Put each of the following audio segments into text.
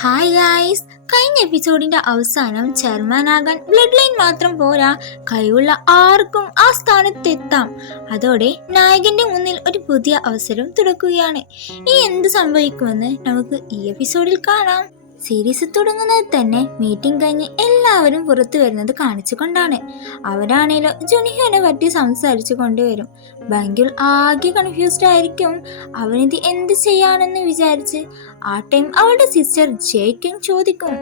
Hi guys, കഴിഞ്ഞ എപ്പിസോഡിന്റെ അവസാനം ചെയർമാനാകാൻ blood line മാത്രം പോരാ, കഴിവുള്ള ആർക്കും ആ സ്ഥാനത്തെത്താം. അതോടെ നായകന്റെ മുന്നിൽ ഒരു പുതിയ അവസരം തുറക്കുകയാണ്. ഇനി എന്ത് സംഭവിക്കുമെന്ന് നമുക്ക് ഈ എപ്പിസോഡിൽ കാണാം. സീരീസ് തുടങ്ങുന്നത് തന്നെ മീറ്റിംഗ് കഴിഞ്ഞ് എല്ലാവരും പുറത്തു വരുന്നത് കാണിച്ചുകൊണ്ടാണ്. അവരാണേലോ ജുനിഹനെ പറ്റി സംസാരിച്ചു കൊണ്ടുവരും. ബാങ്കുൾ ആകെ കൺഫ്യൂസ്ഡ് ആയിരിക്കും. അവനിത് എന്ത് ചെയ്യാനെന്ന് വിചാരിച്ച് ആ ടൈം അവളുടെ സിസ്റ്റർ ജേക്കൻ ചോദിക്കും,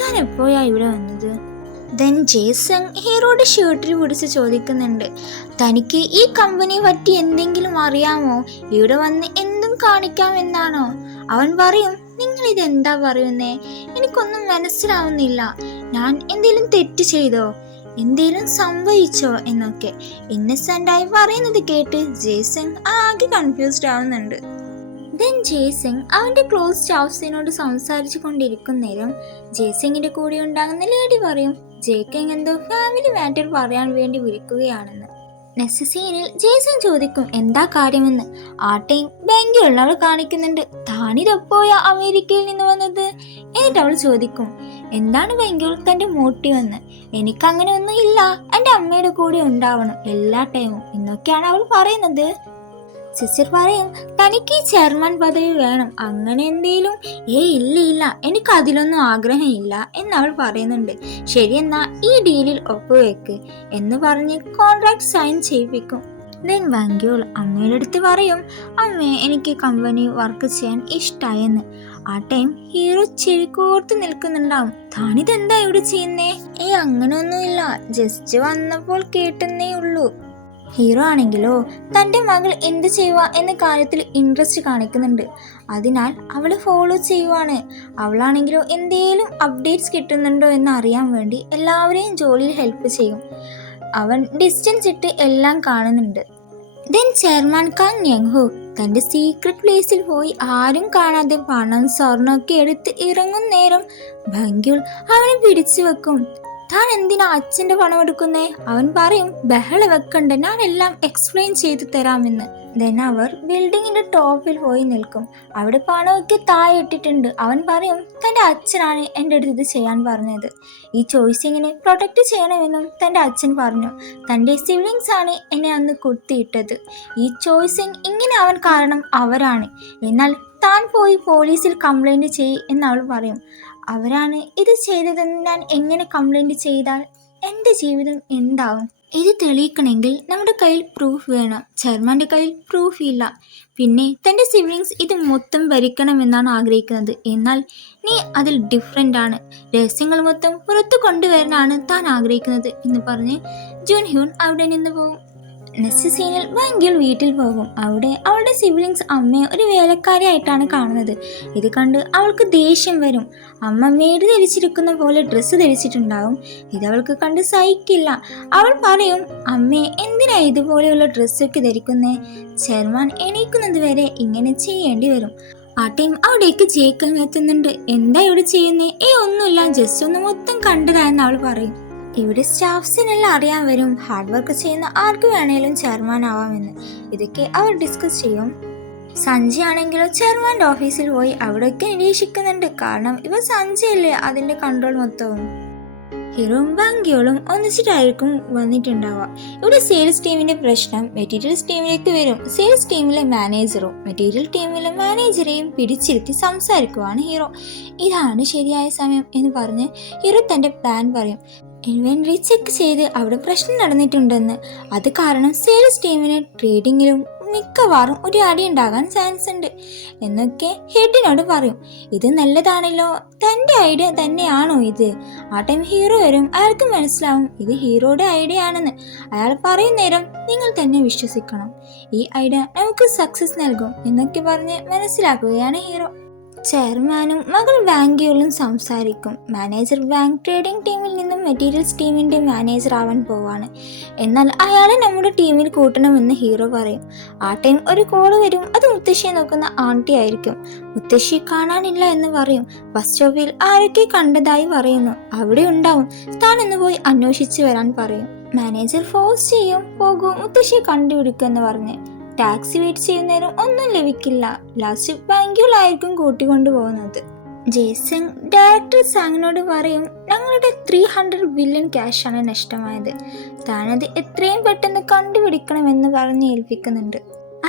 താൻ എപ്പോഴാ ഇവിടെ വന്നത്? ദെൻ ജേസൺ ഹീറോയുടെ ഷർട്ടിൽ പിടിച്ച് ചോദിക്കുന്നുണ്ട്, തനിക്ക് ഈ കമ്പനിയെ പറ്റി എന്തെങ്കിലും അറിയാമോ? ഇവിടെ വന്ന് എന്തും കാണിക്കാമെന്നാണോ? അവൻ പറയും, നിങ്ങൾ ഇതെന്താ പറയുന്നേ? എനിക്കൊന്നും മനസ്സിലാവുന്നില്ല. ഞാൻ എന്തെങ്കിലും തെറ്റ് ചെയ്തോ? എന്തേലും സംഭവിച്ചോ എന്നൊക്കെ ഇന്നസെന്റായി പറയുന്നത് കേട്ട് ജേസൺ ആകെ കൺഫ്യൂസ്ഡ് ആവുന്നുണ്ട്. ദെൻ ജേസൺ അവന്റെ ക്ലോസ് സ്റ്റാഫ്സിനോട് സംസാരിച്ചു കൊണ്ടിരിക്കുന്നേരം ജേസങ്ങിന്റെ കൂടെ ഉണ്ടാകുന്ന ലേഡി പറയും, ജേക്കൻ എന്തോ ഫാമിലി മാറ്റർ പറയാൻ വേണ്ടി വിളിക്കുകയാണെന്ന്. നെക്സ്റ്റ് സീനിൽ ജേസൺ ചോദിക്കും എന്താ കാര്യമെന്ന്. ആ ടൈം ബാങ്കിലുള്ളവൾ കാണിക്കുന്നുണ്ട്, താനിതെപ്പോയാ അമേരിക്കയിൽ നിന്ന് വന്നത്? എന്നിട്ട് അവൾ ചോദിക്കും, എന്താണ് ബാങ്കുൾ തന്റെ മോട്ടീവ് എന്ന്. എനിക്കങ്ങനെ ഒന്നും ഇല്ല, എൻ്റെ അമ്മയുടെ കൂടെ ഉണ്ടാവണം എല്ലാ ടൈമും എന്നൊക്കെയാണ് അവൾ പറയുന്നത്. സിസ്റ്റർ പറയും, തനിക്ക് ഈ ചെയർമാൻ പദവി വേണം, അങ്ങനെ എന്തേലും. ഇല്ല, എനിക്ക് അതിലൊന്നും ആഗ്രഹമില്ല എന്നവൾ പറയുന്നുണ്ട്. ശരി, എന്നാ ഈ ഡീലിൽ ഒപ്പുവെക്ക് എന്ന് പറഞ്ഞ് കോൺട്രാക്ട് സൈൻ ചെയ്യിപ്പിക്കും. ദെൻ വാങ്ക്യോൾ അമ്മയുടെ അടുത്ത് പറയും, അമ്മേ എനിക്ക് കമ്പനി വർക്ക് ചെയ്യാൻ ഇഷ്ടായെന്ന്. ആ ടൈം ഹീറോ ചെവിക്കോർത്ത് നിൽക്കുന്നുണ്ടാവും. താനിതെന്താ ഇവിടെ ചെയ്യുന്നേ? അങ്ങനെയൊന്നുമില്ല, ജസ്റ്റ് വന്നപ്പോൾ കേട്ടെന്നേ ഉള്ളൂ. ഹീറോ ആണെങ്കിലോ തൻ്റെ മകൾ എന്ത് ചെയ്യുക എന്ന കാര്യത്തിൽ ഇൻട്രസ്റ്റ് കാണിക്കുന്നുണ്ട്. അതിനാൽ അവളെ ഫോളോ ചെയ്യുവാണ്. അവളാണെങ്കിലോ എന്തേലും അപ്ഡേറ്റ്സ് കിട്ടുന്നുണ്ടോ എന്ന് അറിയാൻ വേണ്ടി എല്ലാവരെയും ജോലിയിൽ ഹെൽപ്പ് ചെയ്യും. അവൻ ഡിസ്റ്റൻസ് ഇട്ട് എല്ലാം കാണുന്നുണ്ട്. ദെൻ ചെയർമാൻ കാങ് യങ് ഹോ തൻ്റെ സീക്രട്ട് പ്ലേസിൽ പോയി ആരും കാണാതെ പണം സ്വർണ്ണമൊക്കെ എടുത്ത് ഇറങ്ങും നേരം ബാങ്കുൾ അവനെ പിടിച്ചു വെക്കും. താൻ എന്തിനാ അച്ഛൻ്റെ പണം എടുക്കുന്നേ? അവൻ പറയും, ബഹള വെക്കണ്ട, ഞാൻ എല്ലാം എക്സ്പ്ലെയിൻ ചെയ്തു തരാമെന്ന്. ദെൻ അവർ ബിൽഡിങ്ങിന്റെ ടോപ്പിൽ പോയി നിൽക്കും. അവിടെ പണമൊക്കെ താഴെ ഇട്ടിട്ടുണ്ട്. അവൻ പറയും, തൻ്റെ അച്ഛനാണ് എൻ്റെ അടുത്ത് ഇത് ചെയ്യാൻ പറഞ്ഞത്. ഈ ചോയ്സിങ്ങിനെ പ്രൊട്ടക്റ്റ് ചെയ്യണമെന്നും തൻ്റെ അച്ഛൻ പറഞ്ഞു. തൻ്റെ സിബ്ലിങ്സ് ആണ് എന്നെ അന്ന് കുത്തിയിട്ടത്. ഈ ചോയ്സിങ് ഇങ്ങനെ ആവാൻ കാരണം അവരാണ്. എന്നാൽ താൻ പോയി പോലീസിൽ കംപ്ലൈൻറ്റ് ചെയ്യ് എന്നവൾ പറയും. അവരാണ് ഇത് ചെയ്തതെന്ന് ഞാൻ എങ്ങനെ കംപ്ലൈൻറ്റ് ചെയ്താൽ എൻ്റെ ജീവിതം എന്താവും? ഇത് തെളിയിക്കണമെങ്കിൽ നമ്മുടെ കയ്യിൽ പ്രൂഫ് വേണം. ചെയർമാൻ്റെ കയ്യിൽ പ്രൂഫ് ഇല്ല. പിന്നെ തൻ്റെ സിബ്ലിങ്സ് ഇത് മൊത്തം ഭരിക്കണമെന്നാണ് ആഗ്രഹിക്കുന്നത്. എന്നാൽ നീ അതിൽ ഡിഫറെൻ്റ് ആണ്. രഹസ്യങ്ങൾ മൊത്തം പുറത്തു കൊണ്ടുവരാനാണ് താൻ ആഗ്രഹിക്കുന്നത് എന്ന് പറഞ്ഞ് ജുൻ ഹ്യൂൺ അവിടെ നിന്ന് പോകും. നെക്സ്റ്റ് സീനിൽ ബാങ്കുൾ വീട്ടിൽ പോകും. അവിടെ അവളുടെ സിബ്ലിങ്സ് അമ്മയെ ഒരു വേലക്കാരിയായിട്ടാണ് കാണുന്നത്. ഇത് കണ്ട് അവൾക്ക് ദേഷ്യം വരും. അമ്മ മേട് ധരിച്ചിരിക്കുന്ന പോലെ ഡ്രസ്സ് ധരിച്ചിട്ടുണ്ടാവും. ഇതവൾക്ക് കണ്ട് സഹിക്കില്ല. അവൾ പറയും, അമ്മയെ എന്തിനാ ഇതുപോലെയുള്ള ഡ്രസ്സൊക്കെ ധരിക്കുന്നേ? ചെയർമാൻ എണീക്കുന്നത് വരെ ഇങ്ങനെ ചെയ്യേണ്ടി വരും. ആ ടൈം അവിടേക്ക് ജേക്കൻ എത്തുന്നുണ്ട്. എന്താ ഇവിടെ ചെയ്യുന്നേ? ഒന്നുമില്ല, ജസ്റ്റ് ഒന്ന് മൊത്തം കണ്ടതായെന്ന് അവൾ പറയും. ഇവിടെ സ്റ്റാഫ്സിനെല്ലാം അറിയാൻ വരും, ഹാർഡ് വർക്ക് ചെയ്യുന്ന ആർക്ക് വേണേലും ചെയർമാൻ ആവാമെന്ന്. ഇതൊക്കെ അവർ ഡിസ്കസ് ചെയ്യും. സഞ്ജയ് ആണെങ്കിലോ ചെയർമാൻ്റെ ഓഫീസിൽ പോയി അവിടെയൊക്കെ നിരീക്ഷിക്കുന്നുണ്ട്. കാരണം ഇവ സഞ്ജയല്ലേ അതിൻ്റെ കൺട്രോൾ മൊത്തവും. ഹീറോയും ബാങ്കുകളും ഒന്നിച്ചിട്ടായിരിക്കും വന്നിട്ടുണ്ടാവുക. ഇവിടെ സെയിൽസ് ടീമിന്റെ പ്രശ്നം മെറ്റീരിയൽസ് ടീമിലേക്ക് വരും. സെയിൽസ് ടീമിലെ മാനേജറും മെറ്റീരിയൽ ടീമിലെ മാനേജറെയും പിടിച്ചിരുത്തി സംസാരിക്കുവാണ് ഹീറോ. ഇതാണ് ശരിയായ സമയം എന്ന് പറഞ്ഞ് ഹീറോ തൻ്റെ പ്ലാൻ പറയും. ഇൻവെന്ററി ചെക്ക് ചെയ്ത് അവിടെ പ്രശ്നം നടന്നിട്ടുണ്ടെന്ന്. അത് കാരണം സെയിൽസ് ടീമിന് ട്രേഡിങ്ങിലും മിക്കവാറും ഒരു അടി ഉണ്ടാകാൻ ചാൻസ് ഉണ്ട് എന്നൊക്കെ ഹെഡിനോട് പറയും. ഇത് നല്ലതാണല്ലോ, തൻ്റെ ഐഡിയ തന്നെയാണോ ഇത്? ആ ടൈം ഹീറോ വരും. അയാൾക്ക് മനസ്സിലാവും ഇത് ഹീറോയുടെ ഐഡിയ ആണെന്ന്. അയാൾ പറയും നേരം നിങ്ങൾ തന്നെ വിശ്വസിക്കണം, ഈ ഐഡിയ നമുക്ക് സക്സസ് നൽകും എന്നൊക്കെ പറഞ്ഞ് മനസ്സിലാക്കുകയാണ് ഹീറോ. ചെയർമാനും മകൾ ബാങ്കുകളും സംസാരിക്കും. മാനേജർ ബാങ്ക് ട്രേഡിംഗ് ടീമിൽ നിന്നും മെറ്റീരിയൽസ് ടീമിൻ്റെ മാനേജർ ആവാൻ പോവാണ്. എന്നാൽ അയാളെ നമ്മുടെ ടീമിൽ കൂട്ടണമെന്ന് ഹീറോ പറയും. ആ ടൈം ഒരു കോള് വരും. അത് മുത്തശ്ശിയെ നോക്കുന്ന ആൻറ്റി ആയിരിക്കും. മുത്തശ്ശി കാണാനില്ല എന്ന് പറയും. ബസ് സ്റ്റോപ്പിൽ ആരൊക്കെ കണ്ടതായി പറയുന്നു. അവിടെ ഉണ്ടാവും, താനൊന്ന് പോയി അന്വേഷിച്ച് വരാൻ പറയും. മാനേജർ ഫോഴ്സ് ചെയ്യും, പോകൂ, മുത്തശ്ശിയെ കണ്ടുപിടിക്കുമെന്ന് പറഞ്ഞ്. ടാക്സി വെയിറ്റ് ചെയ്യുന്നേരം ഒന്നും ലഭിക്കില്ല. ലാസ്റ്റ് ബാങ്കുകളായിരിക്കും കൂട്ടിക്കൊണ്ടു പോകുന്നത്. ജേസൺ ഡയറക്ടർ സാങ്ങിനോട് പറയും, ഞങ്ങളുടെ 300 ബില്യൺ ക്യാഷാണ് നഷ്ടമായത്, താനത് എത്രയും പെട്ടെന്ന് കണ്ടുപിടിക്കണമെന്ന് പറഞ്ഞ് ഏൽപ്പിക്കുന്നുണ്ട്.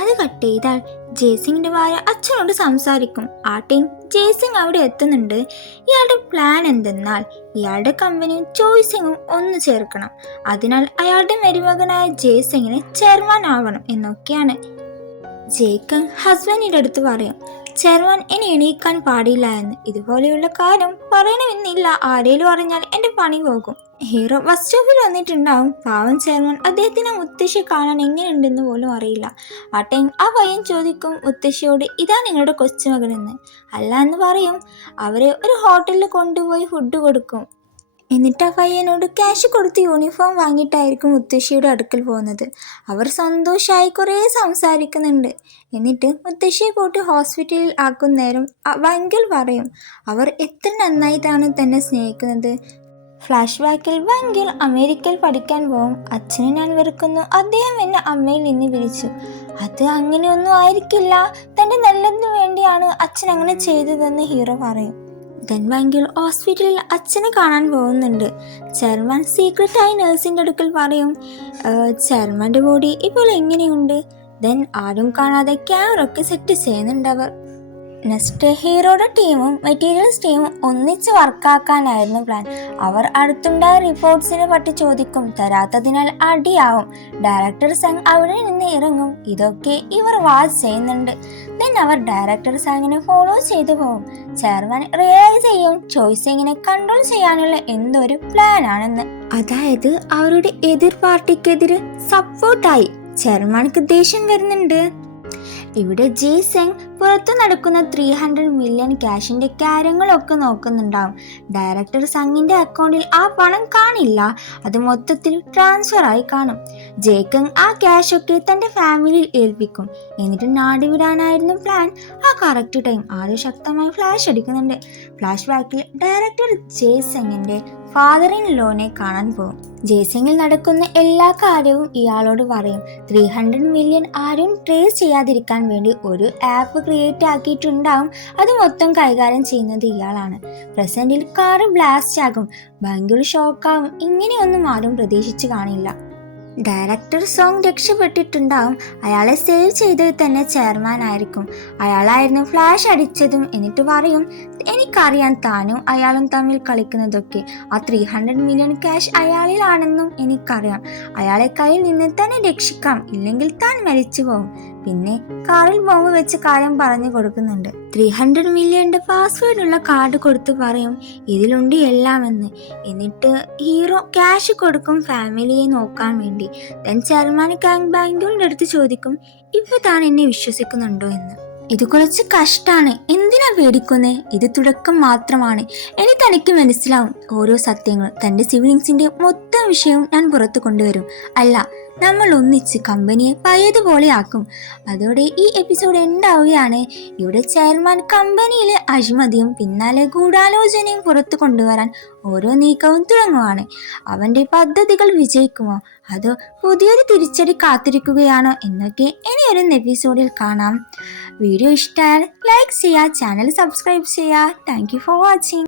അത് കട്ട് ചെയ്താൽ ജേസിങ്ങിന്റെ ഭാര്യ അച്ഛനോട് സംസാരിക്കും. ആ ടൈം ജേസിങ് അവിടെ എത്തുന്നുണ്ട്. ഇയാളുടെ പ്ലാൻ എന്തെന്നാൽ ഇയാളുടെ കമ്പനിയും ചോയ്സിങ്ങും ഒന്ന് ചേർക്കണം. അതിനാൽ അയാളുടെ മരുമകനായ ജേസിങ്ങിന് ചെയർമാൻ ആവണം എന്നൊക്കെയാണ്. ജേക്കൻ ഹസ്ബൻഡിന്റെ അടുത്ത് പറയും, ചെയർമാൻ ഇനി എണീക്കാൻ പാടില്ല എന്ന്. ഇതുപോലെയുള്ള കാര്യം പറയണമെന്നില്ല, ആരേലും അറിഞ്ഞാൽ എന്റെ പണി പോകും. ഹീറോ ബസ് സ്റ്റോപ്പിൽ വന്നിട്ടുണ്ടാവും. പാവം ചെയർമാൻ അദ്ദേഹത്തിന് മുത്തശ്ശി കാണാൻ എങ്ങനെയുണ്ടെന്ന് പോലും അറിയില്ല. ആ ടൈം ആ പയ്യൻ ചോദിക്കും മുത്തശ്ശിയോട്, ഇതാ നിങ്ങളുടെ കൊച്ചുമകനെന്ന്. അല്ല എന്ന് പറയും. അവരെ ഒരു ഹോട്ടലിൽ കൊണ്ടുപോയി ഫുഡ് കൊടുക്കും. എന്നിട്ട് ആ പയ്യനോട് ക്യാഷ് കൊടുത്ത് യൂണിഫോം വാങ്ങിയിട്ടായിരിക്കും മുത്തശ്ശിയുടെ അടുക്കൽ പോകുന്നത്. അവർ സന്തോഷമായി കുറേ സംസാരിക്കുന്നുണ്ട്. എന്നിട്ട് മുത്തശ്ശിയെ കൂട്ടി ഹോസ്പിറ്റലിൽ ആക്കുന്നേരം വങ്കിൾ പറയും, അവർ എത്ര നന്നായിട്ടാണ് തന്നെ സ്നേഹിക്കുന്നത്. ഫ്ലാഷ് ബാക്കിൽ വങ്കിൾ അമേരിക്കയിൽ പഠിക്കാൻ പോകും. അച്ഛനെ ഞാൻ വെറുക്കുന്നു, അദ്ദേഹം എന്നെ അമ്മയിൽ നിന്ന് വിളിച്ചു. അത് അങ്ങനെയൊന്നും ആയിരിക്കില്ല, തൻ്റെ നല്ലതിനു വേണ്ടിയാണ് അച്ഛൻ അങ്ങനെ ചെയ്തതെന്ന് ഹീറോ പറയും. വങ്കിൾ ഹോസ്പിറ്റലിൽ അച്ഛനെ കാണാൻ പോകുന്നുണ്ട്. ചെയർമാൻ സീക്രട്ടായി നഴ്സിൻ്റെ അടുക്കൽ പറയും, ചെയർമാൻ്റെ ബോഡി ഇപ്പോൾ എങ്ങനെയുണ്ട്. ആരും കാണാതെ ക്യാമറൊക്കെ സെറ്റ് ചെയ്യുന്നുണ്ടവർ. നെക്സ്റ്റ് ഹീറോയുടെ ടീമും മെറ്റീരിയൽസ് ടീമും ഒന്നിച്ച് വർക്കാക്കാനായിരുന്നു പ്ലാൻ. അവർ അടുത്തുണ്ടായ റിപ്പോർട്ട്സിനെ പറ്റി ചോദിക്കും. തരാത്തതിനാൽ അടിയാവും. ഡയറക്ടർ സംഗ് അവിടെ നിന്ന് ഇറങ്ങും. ഇതൊക്കെ ഇവർ വാച്ച് ചെയ്യുന്നുണ്ട്. അവർ ഡയറക്ടർ സംഗിനെ ഫോളോ ചെയ്തു പോകും. ചെയർമാൻ റിയലൈസ് ചെയ്യും ചോയ്സിങ്ങിനെ കൺട്രോൾ ചെയ്യാനുള്ള എന്തൊരു പ്ലാൻ ആണെന്ന്. അതായത് അവരുടെ എതിർ പാർട്ടിക്കെതിരെ സപ്പോർട്ടായി. ചെയർമാൻക്ക് ദേഷ്യം വരുന്നുണ്ട്. ഇവിടെ ജേസൺ പുറത്തു നടക്കുന്ന 300 മില്യൺ ക്യാഷിന്റെ കാര്യങ്ങളൊക്കെ നോക്കുന്നുണ്ടാവും. ഡയറക്ടർ സംഗിന്റെ അക്കൗണ്ടിൽ ആ പണം കാണില്ല, അത് മൊത്തത്തിൽ ട്രാൻസ്ഫർ ആയി കാണും. ജേക്കങ് ആ ക്യാഷൊക്കെ തന്റെ ഫാമിലിയിൽ ഏൽപ്പിക്കും. എന്നിട്ട് നാട് വിടാനായിരുന്നു പ്ലാൻ. ആ കറക്റ്റ് ടൈം ആരോ ശക്തമായി ഫ്ലാഷ് അടിക്കുന്നുണ്ട്. ഫ്ലാഷ് ബാക്കിൽ ഡയറക്ടർ ജേസങ്ങിന്റെ ഫാദർ ഇൻ ലോനെ കാണാൻ പോകും. ജേസങ്ങിൽ നടക്കുന്ന എല്ലാ കാര്യവും ഇയാളോട് പറയും. 300 മില്യൺ ആരും ട്രേസ് ചെയ്യാതിരിക്കാൻ വേണ്ടി ഒരു ആപ്പ് ക്രിയേറ്റ് ആക്കിയിട്ടുണ്ടാവും. അത് മൊത്തം കൈകാര്യം ചെയ്യുന്നത് ഇയാളാണ്. പ്രസന്റിൽ കാറ് ബ്ലാസ്റ്റ് ആകും. ബംഗിൾ ഷോക്കാവും. ഇങ്ങനെയൊന്നും ആരും പ്രതീക്ഷിച്ചു കാണില്ല. ഡയറക്ടർ സോങ് രക്ഷപ്പെട്ടിട്ടുണ്ടാവും. അയാളെ സേവ് ചെയ്തത് തന്നെ ചെയർമാൻ ആയിരിക്കും. അയാളായിരുന്നു ഫ്ലാഷ് അടിച്ചതും. എന്നിട്ട് പറയും, എനിക്കറിയാം താനും അയാളും തമ്മിൽ കളിക്കുന്നതൊക്കെ. ആ 300 മില്യൺ ക്യാഷ് അയാളിലാണെന്നും എനിക്കറിയാം. അയാളെ കയ്യിൽ നിന്ന് തന്നെ രക്ഷിക്കാം, ഇല്ലെങ്കിൽ താൻ മരിച്ചു പോകും. പിന്നെ കാറിൽ ബോംബ് വെച്ച് കാര്യം പറഞ്ഞു കൊടുക്കുന്നുണ്ട്. 300 മില്യന്റെ പാസ്വേഡ് ഉള്ള കാർഡ് കൊടുത്ത് പറയും, ഇതിലുണ്ട് എല്ലാമെന്ന്. എന്നിട്ട് ഹീറോ ക്യാഷ് കൊടുക്കും ഫാമിലിയെ നോക്കാൻ വേണ്ടി. ചെയർമാൻ ബാങ്കുകളുടെ അടുത്ത് ചോദിക്കും, ഇപ്പൊ താൻ എന്നെ വിശ്വസിക്കുന്നുണ്ടോ എന്ന്. ഇത് കുറച്ച് കഷ്ടാണ്, എന്തിനാ പേടിക്കുന്നേ? ഇത് തുടക്കം മാത്രമാണ്. ഇനി തനിക്ക് മനസ്സിലാവും ഓരോ സത്യങ്ങളും. തന്റെ സിബ്ലിങ്സിന്റെ മൊത്തം വിഷയവും ഞാൻ പുറത്തു കൊണ്ടുവരും. അല്ല, നമ്മൾ ഒന്നിച്ച് കമ്പനിയെ പഴയതുപോലെ ആക്കും. അതോടെ ഈ എപ്പിസോഡ് ഉണ്ടാവുകയാണ്. ഇവിടെ ചെയർമാൻ കമ്പനിയിലെ അഴിമതിയും പിന്നാലെ ഗൂഢാലോചനയും പുറത്തു കൊണ്ടുവരാൻ ഓരോ നീക്കവും തുടങ്ങുവാണ്. അവന്റെ പദ്ധതികൾ വിജയിക്കുമോ അതോ പുതിയൊരു തിരിച്ചടി കാത്തിരിക്കുകയാണോ എന്നൊക്കെ ഇനിയൊരു എപ്പിസോഡിൽ കാണാം. വീഡിയോ ഇഷ്ടമായാൽ ലൈക്ക് ചെയ്യുക, ചാനൽ സബ്സ്ക്രൈബ് ചെയ്യുക. Thank you for watching.